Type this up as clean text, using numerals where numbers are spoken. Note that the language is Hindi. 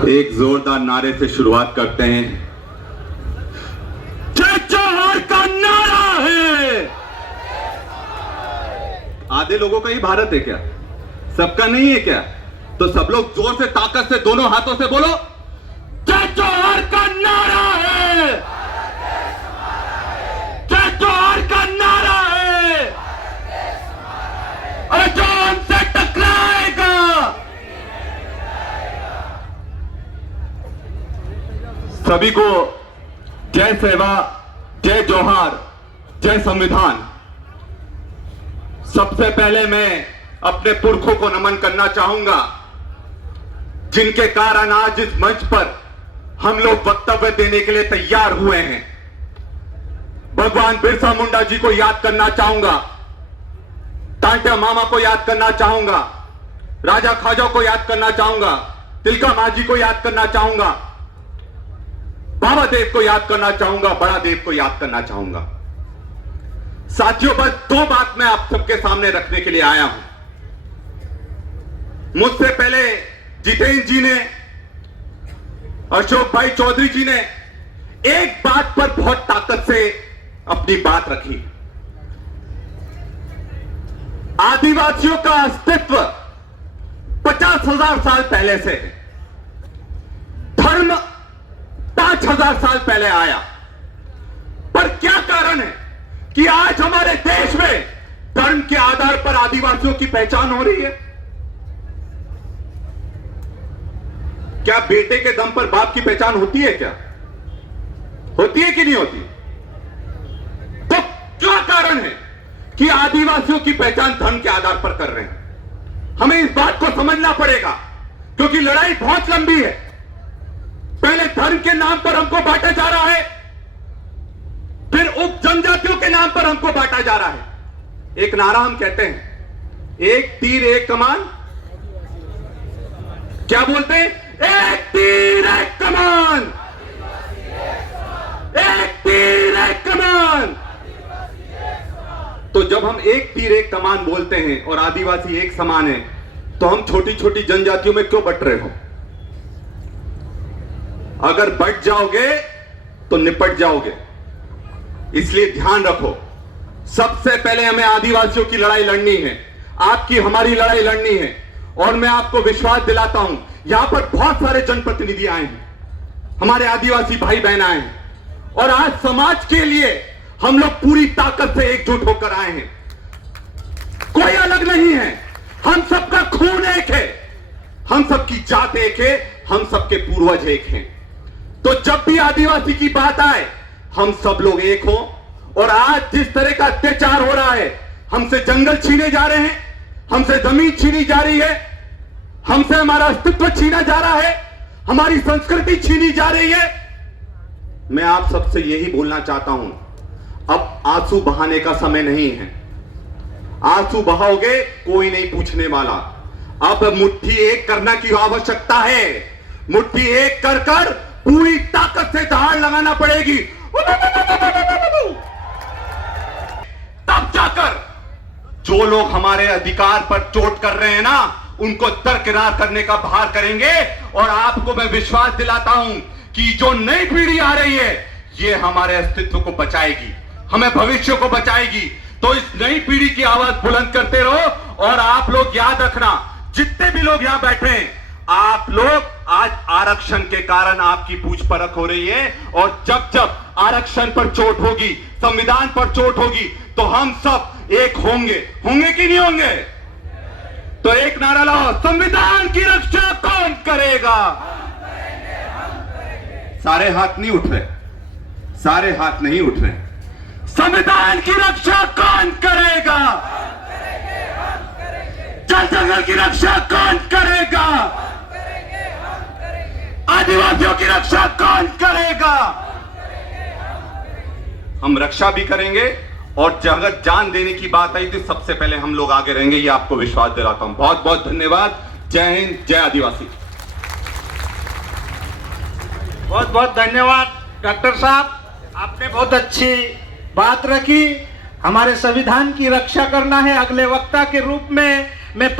एक जोरदार नारे से शुरुआत करते हैं। जय जोहर का नारा है। आधे लोगों का ही भारत है क्या? सबका नहीं है क्या? तो सब लोग जोर से ताकत से दोनों हाथों से बोलो, जय जोहर का नारा है। जय जोहर का नारा है। अरे जो हमसे टकराएगा सभी को जय सेवा, जय जोहार, जय संविधान। सबसे पहले मैं अपने पुरखों को नमन करना चाहूंगा, जिनके कारण आज इस मंच पर हम लोग वक्तव्य देने के लिए तैयार हुए हैं। भगवान बिरसा मुंडा जी को याद करना चाहूंगा, टांटिया मामा को याद करना चाहूंगा, राजा खाजा को याद करना चाहूंगा, तिलका मांझी को याद करना चाहूंगा, बाबा देव को याद करना चाहूंगा, बड़ा देव को याद करना चाहूंगा। साथियों, बस दो बात मैं आप सबके सामने रखने के लिए आया हूं। मुझसे पहले जितेंद्र जी ने, अशोक भाई चौधरी जी ने एक बात पर बहुत ताकत से अपनी बात रखी। आदिवासियों का अस्तित्व 50,000 साल पहले से है। धर्म 5,000 साल पहले आया। पर क्या कारण है कि आज हमारे देश में धर्म के आधार पर आदिवासियों की पहचान हो रही है? क्या बेटे के दम पर बाप की पहचान होती है? क्या होती है कि नहीं होती? तो क्या कारण है कि आदिवासियों की पहचान धर्म के आधार पर कर रहे हैं? हमें इस बात को समझना पड़ेगा, क्योंकि लड़ाई बहुत लंबी है। पहले धर्म के नाम पर हमको बांटा जा रहा है, फिर उप जनजातियों के नाम पर हमको बांटा जा रहा है। एक नारा हम कहते हैं, एक तीर एक कमान। क्या बोलते हैं? एक तीर एक कमान, एक तीर एक कमान। तो जब हम एक तीर एक कमान बोलते हैं और आदिवासी एक समान है, तो हम छोटी छोटी जनजातियों में क्यों बट रहे हो? अगर बट जाओगे तो निपट जाओगे। इसलिए ध्यान रखो, सबसे पहले हमें आदिवासियों की लड़ाई लड़नी है, आपकी हमारी लड़ाई लड़नी है। और मैं आपको विश्वास दिलाता हूं, यहां पर बहुत सारे जनप्रतिनिधि आए हैं, हमारे आदिवासी भाई बहन आए हैं, और आज समाज के लिए हम लोग पूरी ताकत से एकजुट होकर आए हैं। कोई अलग नहीं है, हम सबका खून एक है, हम सबकी जात एक है, हम सबके पूर्वज एक हैं। तो जब भी आदिवासी की बात आए, हम सब लोग एक हो। और आज जिस तरह का अत्याचार हो रहा है, हमसे जंगल छीने जा रहे हैं, हमसे जमीन छीनी जा रही है, हमसे हमारा अस्तित्व छीना जा रहा है, हमारी संस्कृति छीनी जा रही है। मैं आप सबसे यही बोलना चाहता हूं, अब आंसू बहाने का समय नहीं है। आंसू बहाओगे कोई नहीं पूछने वाला। अब मुट्ठी एक करना की आवश्यकता है। मुट्ठी एक कर कर पूरी ताकत से दहाड़ लगाना पड़ेगी, तब जाकर जो लोग हमारे अधिकार पर चोट कर रहे हैं ना, उनको दरकिनार करने का भार करेंगे। और आपको मैं विश्वास दिलाता हूं कि जो नई पीढ़ी आ रही है, ये हमारे अस्तित्व को बचाएगी, हमें भविष्य को बचाएगी। तो इस नई पीढ़ी की आवाज बुलंद करते रहो। और आप लोग याद रखना, जितने भी लोग यहां बैठे हैं, आप लोग आज आरक्षण के कारण आपकी पूछ परख हो रही है। और जब जब आरक्षण पर चोट होगी, संविधान पर चोट होगी, तो हम सब एक होंगे। होंगे कि नहीं होंगे? तो एक नारा लाओ, संविधान की रक्षा कौन करेगा? सारे हाथ नहीं उठ रहे, सारे हाथ नहीं उठ रहे। संविधान की रक्षा कौन करेगा? जल जंगल की रक्षा कौन करेगा? आदिवासियों की रक्षा कौन करेगा? हम रक्षा भी करेंगे, और अगर जान देने की बात आई तो सबसे पहले हम लोग आगे रहेंगे, ये आपको विश्वास दिलाता हूं। बहुत बहुत धन्यवाद। जय हिंद, जय आदिवासी। बहुत बहुत धन्यवाद डॉक्टर साहब, आपने बहुत अच्छी बात रखी। हमारे संविधान की रक्षा करना है। अगले वक्ता के रूप में मैं